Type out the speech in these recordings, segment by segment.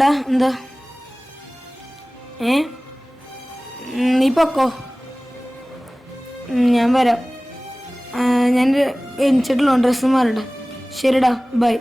എടാ എന്താ നീ പൊക്കോ, ഞാൻ വരാം. ഞാൻ എനിച്ചിട്ടുള്ള ഡ്രസ്സ് മാറട്ടെ. ശരിടാ, ബൈ.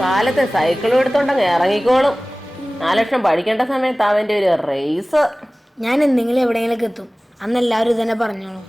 കാലത്തെ സൈക്കിളും എടുത്തോണ്ടങ്ങ് ഇറങ്ങിക്കോളും. 4 ലക്ഷം പഠിക്കേണ്ട സമയത്ത് അവന്റെ ഒരു റേസ്. ഞാൻ എന്തെങ്കിലും എവിടെയെങ്കിലും എത്തും. അന്ന് എല്ലാവരും ഇതന്നെ പറഞ്ഞോളൂ.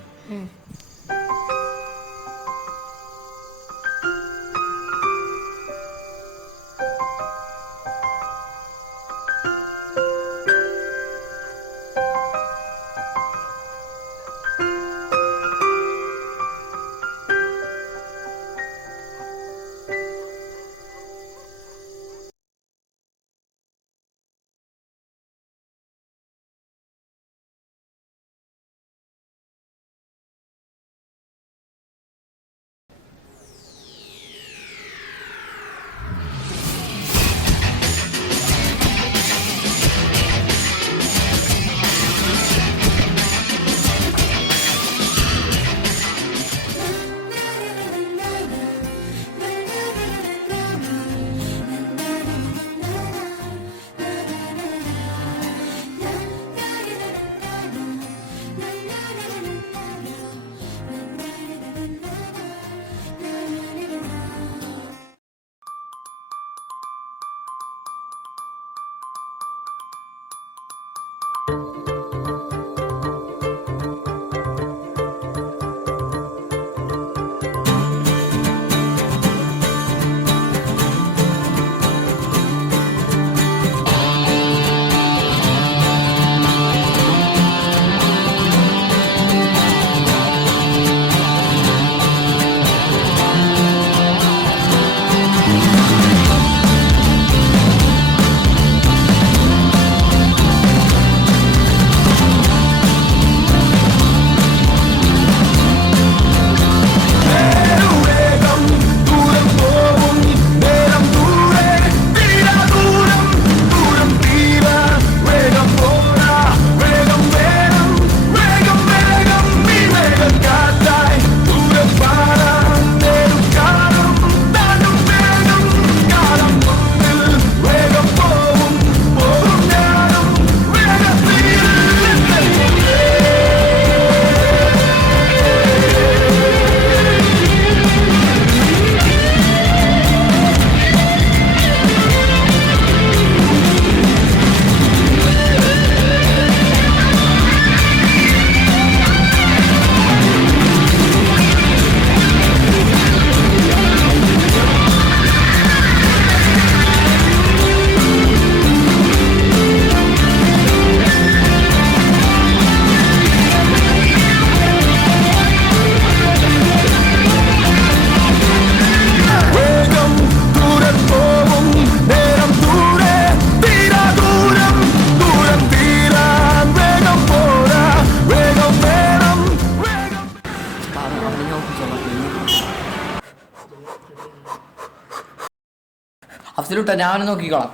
അഫ്സലുട്ട ഞാൻ നോക്കിക്കോളാം.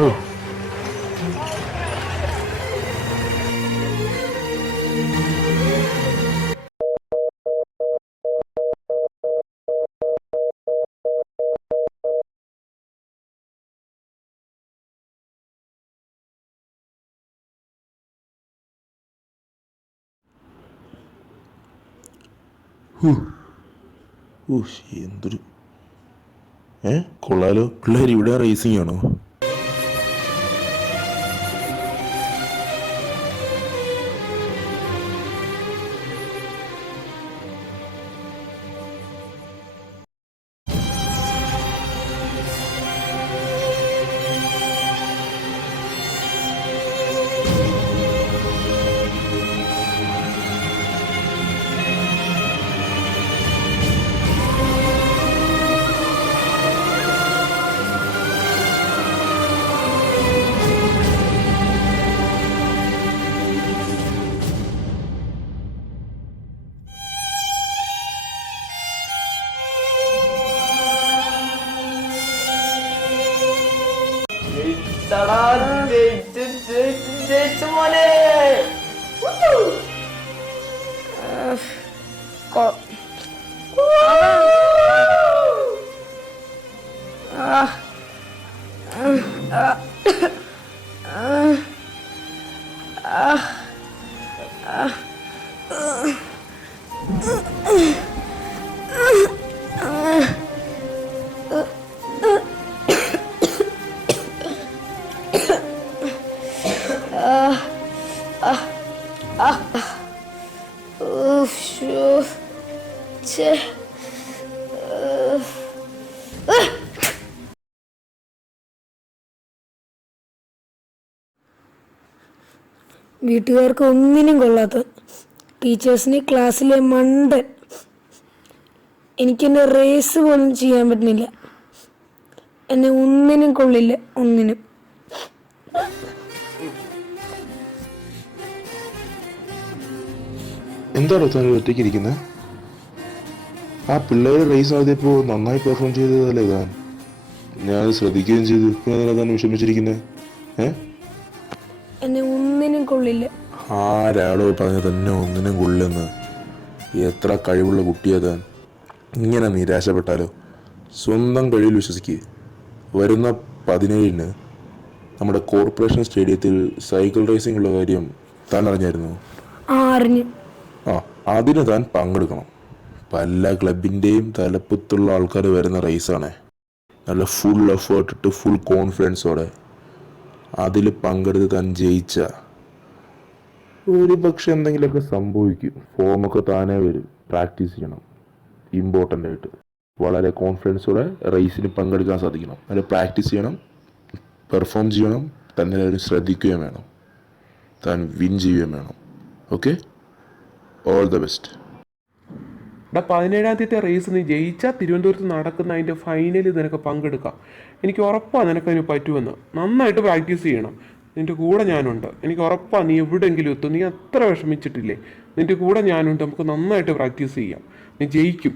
ഓ എന്തൊരു കൊള്ളാലോ. പിള്ളേർ ഇവിടെ റേസിംഗ് ആണോ? വീട്ടുകാർക്ക് ഒന്നിനും കൊള്ളാത്ത ടീച്ചേഴ്സിന് ക്ലാസ്സിലെ മണ്ടൻ. എനിക്കെൻ്റെ റേസ് പോലും ചെയ്യാൻ പറ്റുന്നില്ല. എന്നെ ഒന്നിനും കൊള്ളില്ല, ഒന്നിനും. എന്താണോ താൻ ഒറ്റയ്ക്ക് ഇരിക്കുന്നത്? ആ പിള്ളേർ റേസ് ആദ്യപ്പോൾ നന്നായി പെർഫോം ചെയ്തതല്ലേ താൻ? ഞാനത് ശ്രദ്ധിക്കുകയും ചെയ്തു. പിന്നെ താൻ വിഷമിച്ചിരിക്കുന്നത്? എന്നെ ഒന്നിനും കൊള്ളില്ല. ആരാടോ പറഞ്ഞ തന്നെ ഒന്നിനും കൊള്ളില്ലെന്ന്? എത്ര കഴിവുള്ള കുട്ടിയാ താൻ. ഇങ്ങനെ നിരാശപ്പെട്ടാലോ? സ്വന്തം കഴിവിൽ വിശ്വസിക്കുക. വരുന്ന 17-ന് നമ്മുടെ കോർപ്പറേഷൻ സ്റ്റേഡിയത്തിൽ സൈക്കിൾ റേസിംഗ് ഉള്ള കാര്യം താൻ അറിഞ്ഞായിരുന്നു? അറിഞ്ഞു. അതിന് താൻ പങ്കെടുക്കണം. പല ക്ലബിൻ്റെയും തലപ്പത്തുള്ള ആൾക്കാർ വരുന്ന റേസാണ്. നല്ല ഫുൾ എഫേർട്ട് ഇട്ട് ഫുൾ കോൺഫിഡൻസോടെ അതിൽ പങ്കെടുത്ത് താൻ ജയിച്ച ഒരു പക്ഷെ എന്തെങ്കിലുമൊക്കെ സംഭവിക്കും. ഫോമൊക്കെ താനേ വരും. പ്രാക്ടീസ് ചെയ്യണം, ഇമ്പോർട്ടൻ്റ് ആയിട്ട്. വളരെ കോൺഫിഡൻസോടെ റേസിന് പങ്കെടുക്കാൻ സാധിക്കണം. അതിൽ പ്രാക്ടീസ് ചെയ്യണം, പെർഫോം ചെയ്യണം, തന്നെ എല്ലാവരും ശ്രദ്ധിക്കുകയും വേണം. താൻ വിൻ ചെയ്യുകയും വേണം. Okay, all the best. 17-ാമത്തെ റേസ് നീ ജയിച്ചാൽ തിരുവനന്തപുരത്ത് നടക്കുന്ന അതിൻ്റെ ഫൈനലിൽ നിനക്ക് പങ്കെടുക്കാം. എനിക്ക് ഉറപ്പാണ് നിനക്കതിന് പറ്റുമെന്ന്. നന്നായിട്ട് പ്രാക്ടീസ് ചെയ്യണം. നിൻ്റെ കൂടെ ഞാനുണ്ട്. എനിക്ക് ഉറപ്പാണ് നീ എവിടെയെങ്കിലും എത്തും. നീ അത്ര വിഷമിച്ചിട്ടില്ലേ? നിൻ്റെ കൂടെ ഞാനുണ്ട്. നമുക്ക് നന്നായിട്ട് പ്രാക്ടീസ് ചെയ്യാം. നീ ജയിക്കും.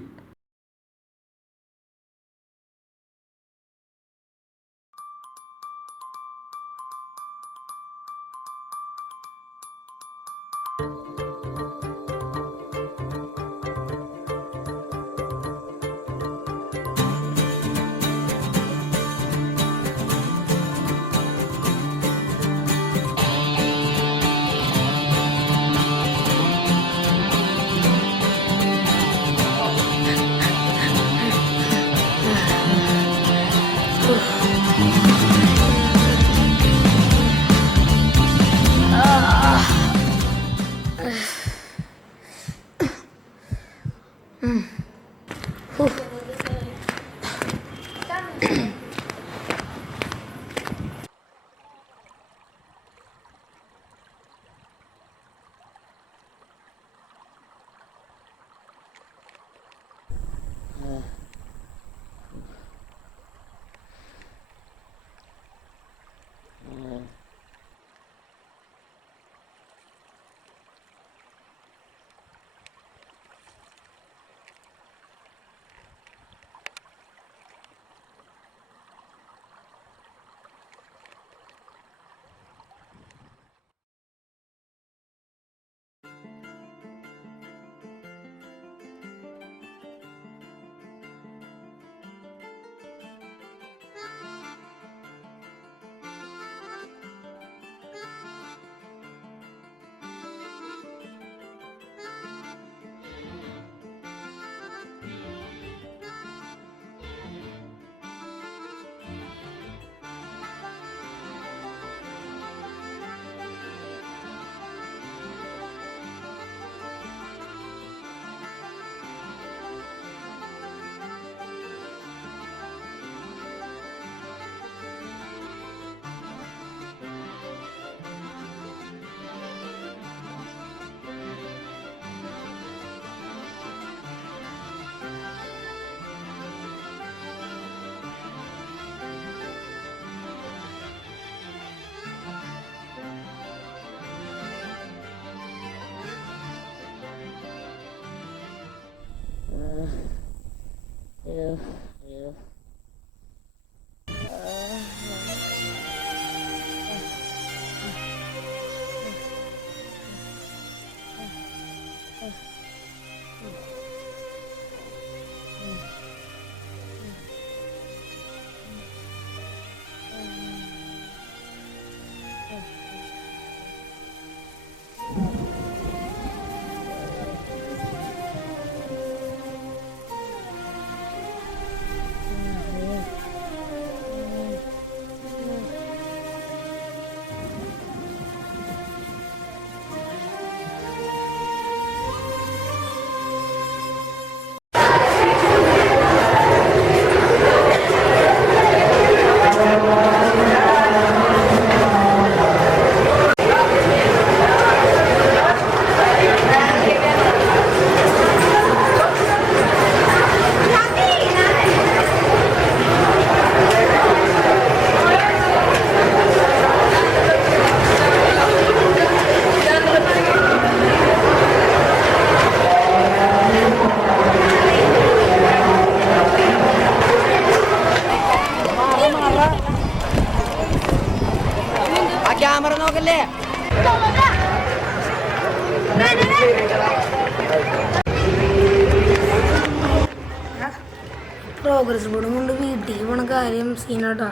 പ്രോഗ്രസ് ബോർഡും കൊണ്ട് വീട്ടിൽ പോണ കാര്യം സീനാട്ടാ.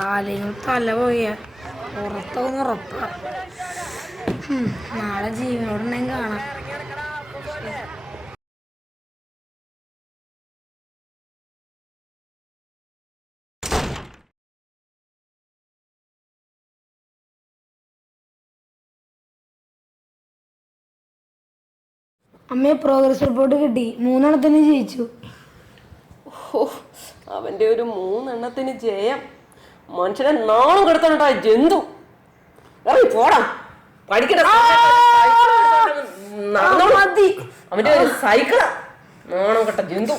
ആരെങ്കിലും തല പോയ പുറത്താവുന്ന ഉറപ്പാ. നാളെ ജീവനോടുണ്ടെങ്കിൽ കാണാം. അമ്മയെ പ്രോഗ്രസ് റിപ്പോർട്ട് കിട്ടി. 3 ജയിച്ചു. ഓ, അവന്റെ ഒരു 3 ജയം മനുഷ്യനെ നാണം കെടുത്താനോട്ടാ ജന്തു. പോടാ പഠിക്കണ മതി. അവന്റെ ഒരു സൈക്കിളാ നാണം കെട്ട ജന്തു.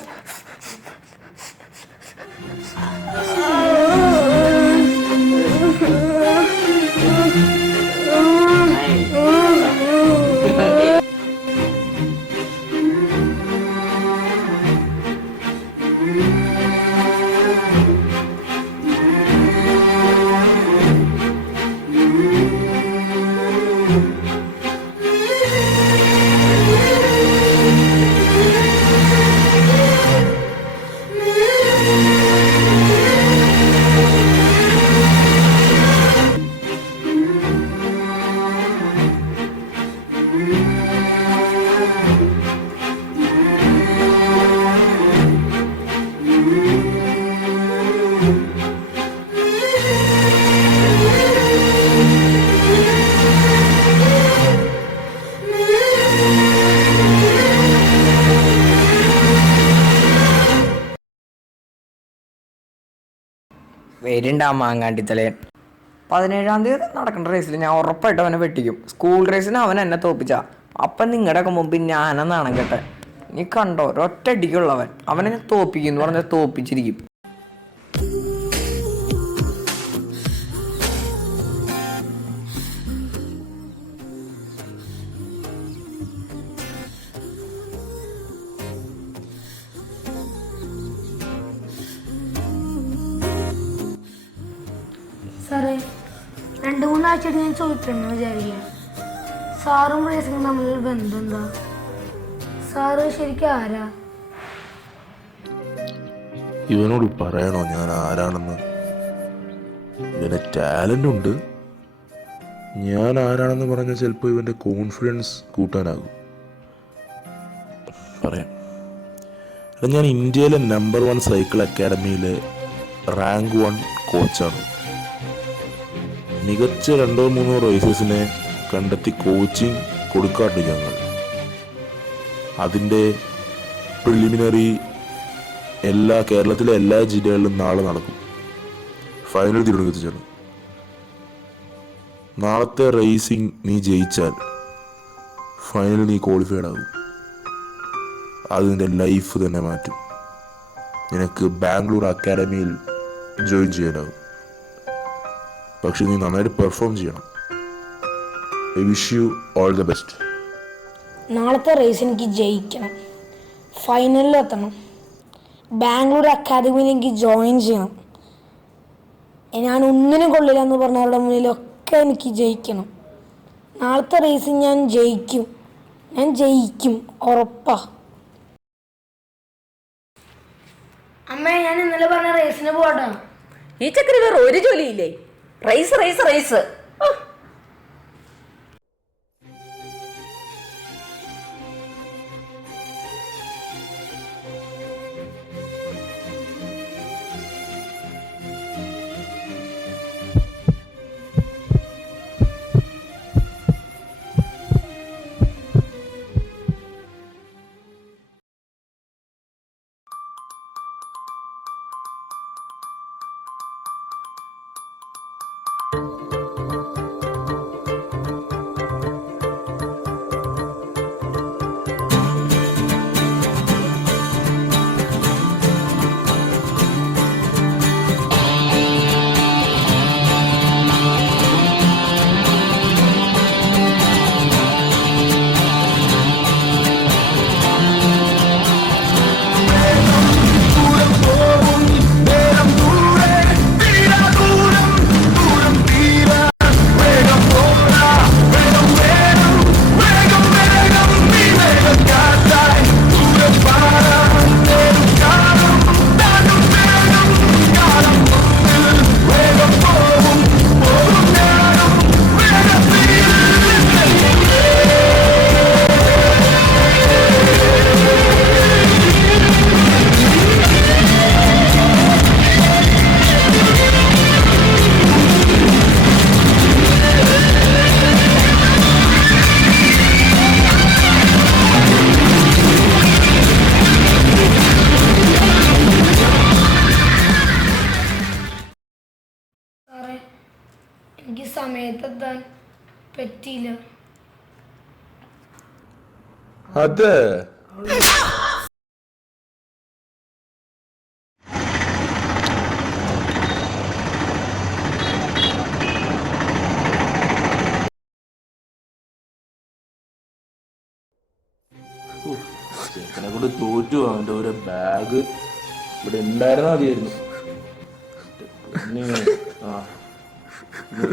വരുന്നുണ്ട് ആ മാങ്ങാണ്ടിത്തലയൻ. 17-ാം തീയതി നടക്കേണ്ട റേസിൽ ഞാൻ ഉറപ്പായിട്ട് അവനെ വെട്ടിക്കും. സ്കൂൾ റേസിന് അവൻ എന്നെ തോപ്പിച്ച അപ്പം നിങ്ങളുടെയൊക്കെ മുമ്പിൽ ഞാനെന്നാണ് കേട്ടെ. നീ കണ്ടോ, ഒരൊറ്റടിക്കുള്ളവൻ അവനെ ഞാൻ തോപ്പിക്കും എന്ന് പറഞ്ഞാൽ തോപ്പിച്ചിരിക്കും. സാറേ, 2-3 ആഴ്ചയായിട്ട് ഞാൻ ചോദിച്ചിട്ടുണ്ടെന്ന് വിചാരിക്കുക. സാറും റേസിംഗും തമ്മിലുള്ള ബന്ധം എന്താ? സാറ് ശരിക്കും ആരാ? ഇവനോട് പറയണോ ഞാൻ ആരാണെന്ന്? ഇവന് ടാലൻ്റ് ഉണ്ട്. ഞാൻ ആരാണെന്ന് പറഞ്ഞാൽ ചിലപ്പോൾ ഇവൻ്റെ കോൺഫിഡൻസ് കൂട്ടാനാകും. പറയാം. എടാ, ഞാൻ ഇന്ത്യയിലെ നമ്പർ 1 സൈക്കിൾ അക്കാഡമിയിലെ റാങ്ക് 1 കോച്ചാണ്. മികച്ച 2-3 റേസസിനെ കണ്ടെത്തി കോച്ചിങ് കൊടുക്കാറുണ്ട് ഞങ്ങൾ. അതിൻ്റെ പ്രിലിമിനറി കേരളത്തിലെ എല്ലാ ജില്ലകളിലും നാളെ നടക്കും. ഫൈനൽ തിരുവനന്തപുരത്ത്. നാളത്തെ റേസിംഗ് നീ ജയിച്ചാൽ ഫൈനൽ നീ ക്വാളിഫൈഡ് ആകും. അത് നിൻ്റെ ലൈഫ് തന്നെ മാറ്റും. നിനക്ക് ബാംഗ്ലൂർ അക്കാഡമിയിൽ ജോയിൻ ചെയ്യാനാകും. പക്ഷെ നീ നന്നായിട്ട് പെർഫോം ചെയ്യണം. I wish you all the best. നാളത്തെ റേസ് എനിക്ക് ജയിക്കണം, ഫൈനലിൽ എത്തണം, ബാംഗ്ലൂർ അക്കാദമിയിൽ എനിക്ക് ജോയിൻ ചെയ്യണം. ഞാൻ ഒന്നിനും കൊള്ളില്ല എന്ന് പറഞ്ഞവരുടെ മുന്നിലൊക്കെ എനിക്ക് ജയിക്കണം. നാളത്തെ റേസിൽ ഞാൻ ജയിക്കും ഉറപ്പാ. അമ്മേ, ഞാൻ ഇന്നലെ പറഞ്ഞ റേസിന് പോകട്ടോ. ഈ ചക്കര വേറെ ഒരു ജോലിയില്ലേ? Rice rice rice. പറ്റിയില്ല. അതെ ചെക്കനെ കൊണ്ട് തോറ്റു. അവൻ്റെ ഒരു ബാഗ് ഇവിടെ ഉണ്ടായിരുന്നാ മതിയായിരുന്നു. പിന്നെ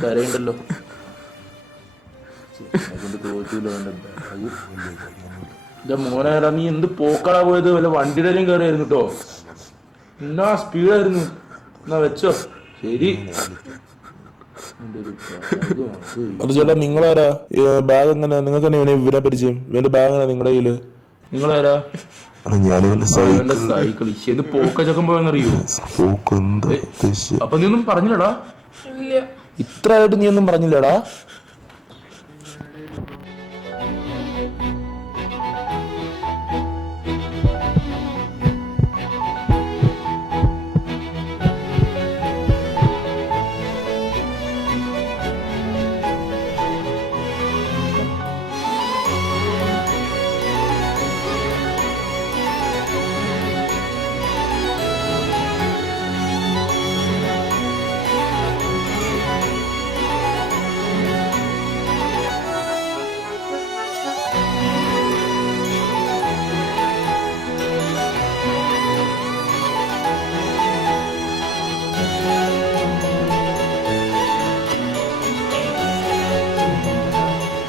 കരയുണ്ടല്ലോ. ചെക്കനെ കൊണ്ട് തോറ്റൂല്ലോ അവൻ്റെ ബാഗ്. എന്റെ മോനാരാ, നീ എന്ത് പോക്കാടാ പോയത്? വല്ല വണ്ടിയിലും കയറിയായിരുന്നു കേട്ടോ. എന്നാ സ്പീഡായിരുന്നു. എന്നാ വെച്ചോ. ശരി. അത് ചേട്ടാ, നിങ്ങളാരാ? ബാഗ് എങ്ങനെ നിങ്ങൾക്ക് തന്നെ ഇവനെ പരിചയം? ഇവന്റെ ബാഗ് എങ്ങനെ നിങ്ങളുടെ കയ്യില്? നിങ്ങളാരാ? സൈക്കിൾ ഇത് പോക്ക ചക്കം പോയെന്നറിയോ? അപ്പൊ നീ ഒന്നും പറഞ്ഞില്ലടാ? ഇത്ര ആയിട്ട് നീ ഒന്നും പറഞ്ഞില്ലടാ?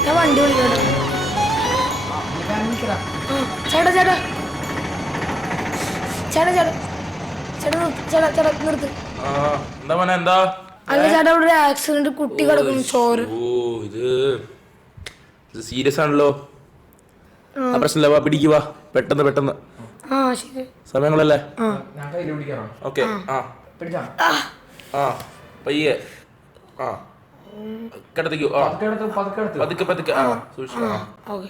ഞാൻ വണ്ടി വിളിക്കട്ടെ. ചേട്ടാ ചേട്ടാ ചേട്ടാ ചേട്ടാ ചേട്ടാ ചേട്ടാ ചേട്ടാ നിർത്ത്. എന്താ മോനെ? എന്താ? അല്ല ചേട്ടാ, ഇവിടെ ഒരു ആക്സിഡന്റ്, കുട്ടി കിടക്കുന്നു ചോറ്. ഓ ഇത് സീരിയസ് ആണല്ലോ. ആ പ്രശ്നമില്ല, വാ പിടിക്കുക. പെട്ടെന്ന് പെട്ടെന്ന്. ആ ശരി. സമയങ്ങളല്ലേ? ഞാൻ കയ്യിൽ പിടിക്കാറോ? ഓക്കെ. ആ പിടിച്ചാ ആ പയ്യെ. ആ കിടത്തിക്കോ. ആ പതുക്കെ പതുക്കെ പതുക്കെ. ആ സൂക്ഷിച്ചു. ഓക്കെ.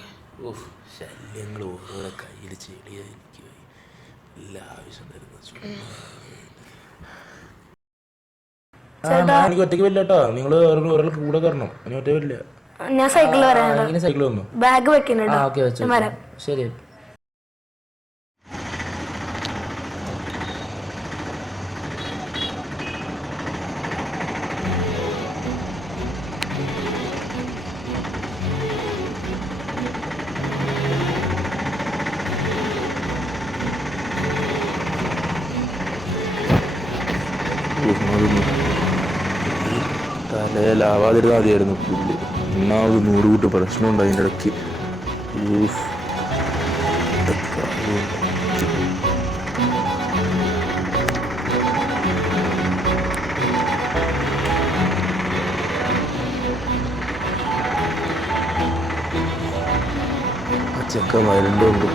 ശല്യങ്ങൾ ഓരോ കയ്യിൽ ചെടിയായിരിക്കും. എല്ലാ ആവശ്യം തരുന്ന എനിക്ക് ഒറ്റയ്ക്ക് വരില്ല കേട്ടോ. നിങ്ങൾ ഒരാൾ കൂടെ കയറണം. എനിക്ക് ഒറ്റ വരില്ല. ഞാൻ സൈക്കിളിൽ വരാം. സൈക്കിൾ വന്നു. ബാഗ് വെക്കുന്നുണ്ട്. വരാം. ശരി. തലയിലാവാതിരുന്ന മതിയായിരുന്നു പുല്ല്. ഒന്നാമത് 100 കൂട്ട് പ്രശ്നമുണ്ട് അതിൻ്റെ ഇടയ്ക്ക്. ആ ചെക്ക മരുണ്ടുണ്ട്.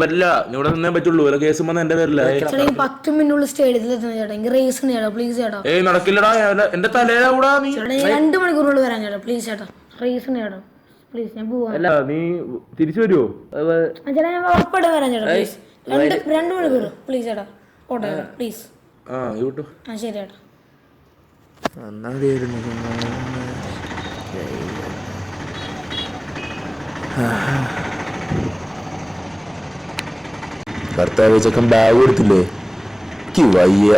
പറ്റില്ല, ഇവിടെ നിന്നേ പറ്റുള്ളൂ. വല്ല കേസും വന്ന എന്റെ പേരില്ല. 10 മിനിറ്റുള്ള സ്റ്റേഡിയത്തിൽ എത്തുന്ന ചേട്ടാ. എനിക്ക് റേസ് ചേട്ടാ, പ്ലീസ് ചേട്ടാ. ഏയ് നടക്കില്ലടാ, എന്റെ തലയിലാ കൂടാ നീ. 2 മണിക്കൂറിനുള്ളിൽ വരാൻ ചേട്ടാ, പ്ലീസ് ചേട്ടാ. റേസ് ചേട്ടാ, പ്ലീസ്. ഞാൻ പോവാ. അല്ല നീ തിരിച്ചു വരുമോ? ചേട്ടാ ഞാൻ ഉറപ്പായിട്ട് വരാൻ ചേട്ടാ, പ്ലീസ്. 2 മണിക്കൂർ പ്ലീസ് ചേട്ടാ. ഓട്ടെ പ്ലീസ്. ആ കിട്ടു. ആ ശരി ചേട്ടാ. ഭർത്താവ് ചക്കൻ ബാഗ് കൊടുത്തില്ലേ? എനിക്ക് വയ്യ.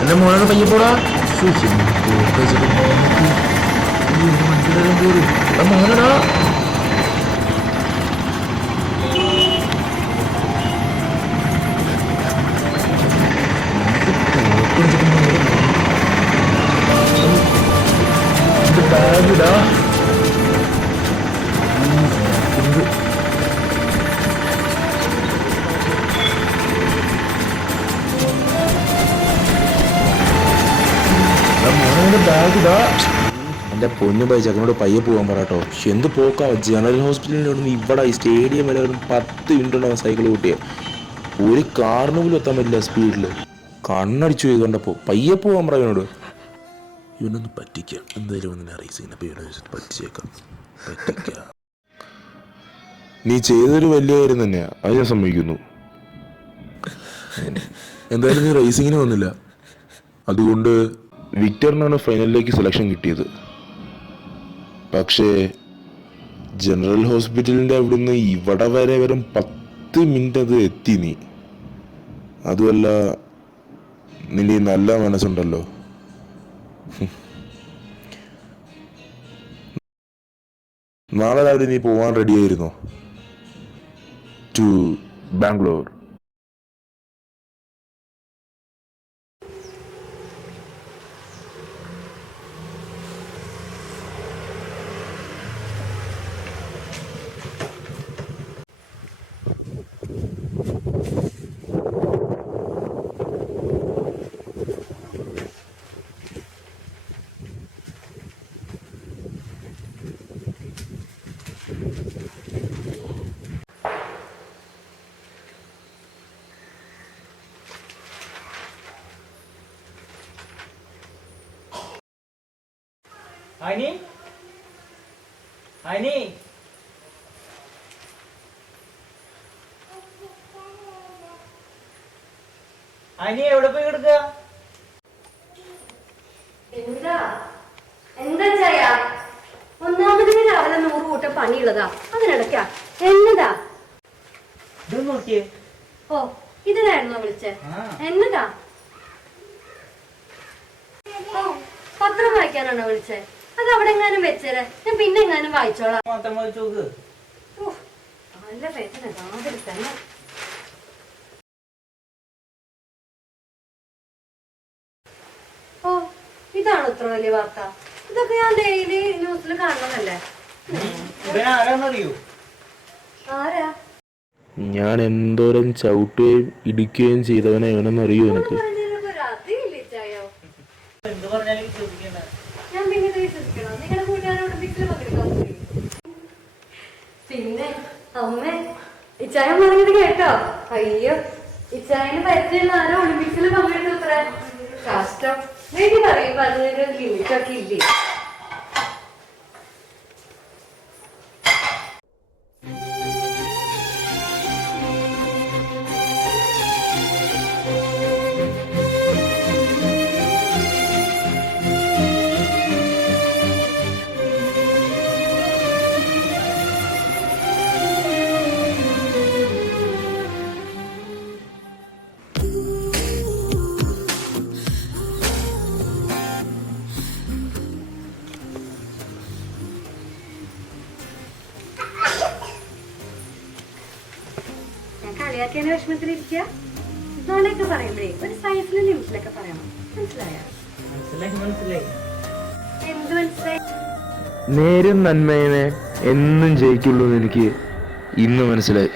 എന്റെ മോനോട് പയ്യപ്പോടാ. മോനടാ. എൻ്റെ പൊന്നു പോയി ചെക്കനോട് പയ്യെ പോകാൻ പറട്ടോ. എന്ത് പോക്കാ, ജനറൽ ഹോസ്പിറ്റലിനോട് ഇവിടെ ഈ സ്റ്റേഡിയം വരെ ഒരു 10 മിനിറ്റ് ഉണ്ടാവും സൈക്കിൾ കൂട്ടിയെ. ഒരു കാറിന് പോലും എത്താൻ പറ്റില്ല സ്പീഡിൽ. കണ്ണടിച്ചു പോയി കണ്ടപ്പോൾ. പയ്യെ പോകാൻ പറ ഇവനോട്. ഇവനൊന്ന് പറ്റിക്കാം, എന്തായാലും ഒന്നിനെ റേസിങ്ങിനെ പറ്റിച്ചേക്കാം. പറ്റിക്കാം. നീ ചെയ്തൊരു വലിയ കാര്യം തന്നെയാ, അത് ഞാൻ സമ്മതിക്കുന്നു. എന്തായാലും നീ റേസിങ്ങിന് വന്നില്ല, അതുകൊണ്ട് വിക്ടറിനാണ് ഫൈനലിലേക്ക് സെലക്ഷൻ കിട്ടിയത്. പക്ഷേ ജനറൽ ഹോസ്പിറ്റലിൻ്റെ അവിടുന്ന് ഇവിടെ വരെ വെറും 10 മിനിറ്റ് അത് എത്തി നീ. അതുമല്ല, നിന്റെ ഈ നല്ല മനസ്സുണ്ടല്ലോ. നാളെ രാവിലെ നീ പോവാൻ റെഡിയായിരുന്നോ ടു ബാംഗ്ലൂർ? അനി അനി അനി എവിടെ പോയി കിടക്കുക? എന്താ എന്താ ചെയ്യാ? ഒന്നാമതിന് രാവിലെ 100 കൂട്ടം പണിയുള്ളതാ, അതിനിടയ്ക്കാ എന്നതാ? ഇത് നോക്കിയേ. ഓ, ഇതിനായിരുന്നോ വിളിച്ചേ? എന്നതാ? ഓ, പത്രം വായിക്കാനാണോ വിളിച്ചേ? അത് അവിടെ എങ്ങാനും വെച്ചേരെ, ഞാൻ പിന്നെ എങ്ങാനും വായിച്ചോളാം. മാത്രം വായിച്ചു നോക്ക്. നല്ല വേദന രാവിലെ തന്നെ. ഓ, ഇതാണോ ഇത്ര വലിയ വാർത്ത? ഇതൊക്കെ ഞാൻ ഡെയിലി ന്യൂസിൽ കാണുന്നതല്ലേ. ഇവനാരാന്നറിയോ? ആരാ? ഞാൻ എന്തോരം ചവിട്ടുകയും ഇടിക്കുകയും ചെയ്തവനെ ഇവനെന്നറിയോ എനിക്ക്? എന്ത് പറഞ്ഞാലും വിശ്വസിക്കണ്ട. ഞാൻ പിന്നെ ഇത് വിശ്വസിക്കണോ? നിങ്ങളുടെ കൂട്ടുകാരോട് മിക്സിൽ പങ്കെടുക്കാൻ പോയി. പിന്നെ അമ്മേ, ഇച്ചായ പറഞ്ഞത് കേട്ടോ? അയ്യോ, ഇച്ചായന് പരിചയമുള്ള ആരോ ഒളിമ്പിക്സിൽ പങ്കെടുത്തത്ര. കഷ്ടം. വീട്ടിൽ പറയുമ്പോ അതിനൊരു ലിമിറ്റൊക്കെ ഇല്ലേ? കളിയാക്കിയ വിഷമത്തിലിരിക്കുക. ഇതുകൊണ്ടൊക്കെ പറയുമ്പോഴേ ഒരു സൈസിലും ലിമിറ്റിലൊക്കെ പറയണം. മനസ്സിലായോ? മനസ്സിലായി. എന്ത് മനസ്സിലായി? നേരും നന്മയെ എന്നും ജയിക്കുള്ളൂ എന്ന് എനിക്ക് ഇന്ന് മനസ്സിലായി.